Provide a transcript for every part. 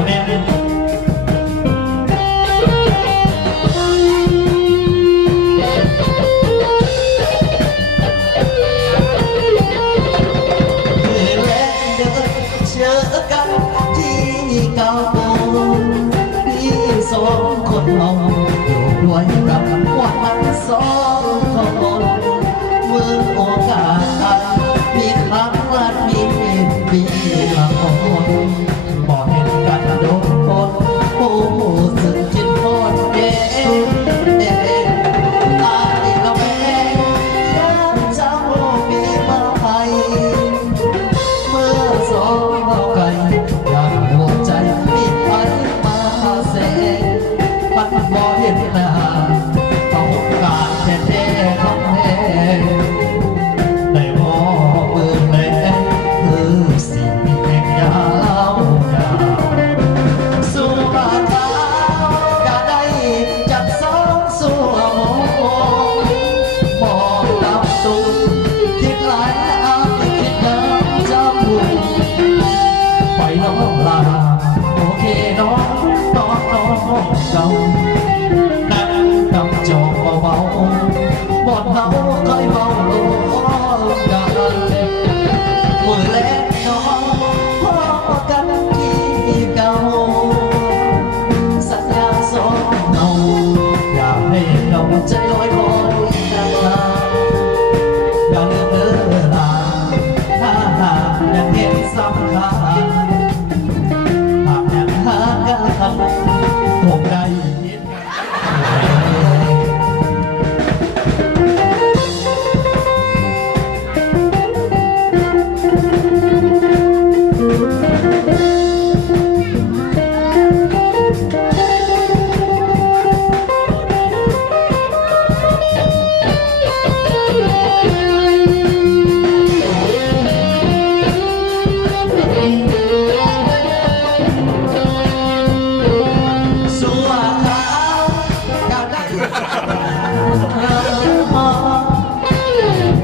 ตัวนี้สองคนเราอยู่ด้วยกันวันสองคนเมื่อโอกาสมีครั้งละมีละคนบอกเห็นกันโดนคนผู้สึกจิตโคตรเย็นตายละแม่ยังเจ้ามีมาให้เมื่อสองเราไกลอยากหัวใจมีไปมาเสมันบ่เห็นหน้าต้องการแท้ๆต้องแท้ได้มองมือแลคือสิ่งแห่งยาวยาวสู่บ้านเราจะได้จับสองสู่มองดับตุ่มคิดหลายอาทิตย์น้ำจะบุญไปน้องลาโอเคน้องเจ้านั่งกำจองเบาๆบ่นเฮาเคยเมาโลกันมือแลกน้องพอกันที่เก่าสัญญาสองเงาอยากให้เราใจลอยคอยนานอย่าลืมเด้อลาถ้าหากยังเห็นสำคัญหากยังหากันคงได้ยิน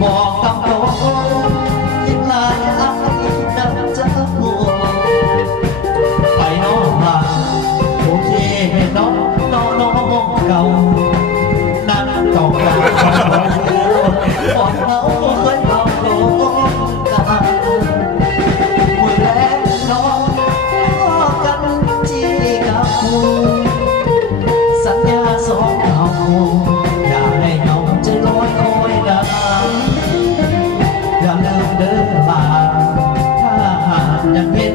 บอกกับน้องคิดหลายอาทิตย์น้ำจะบัวไปน้องมาโอเคน้องเก่านั่งเก่ากันก่อนเขาเคยเมาโลกันมือแรกน้องกันที่กับกูสัญญาสองเราอย่าให้เงาใจลอยคอยนานอย่าลืมเดินลาถ้าหากยังเห็น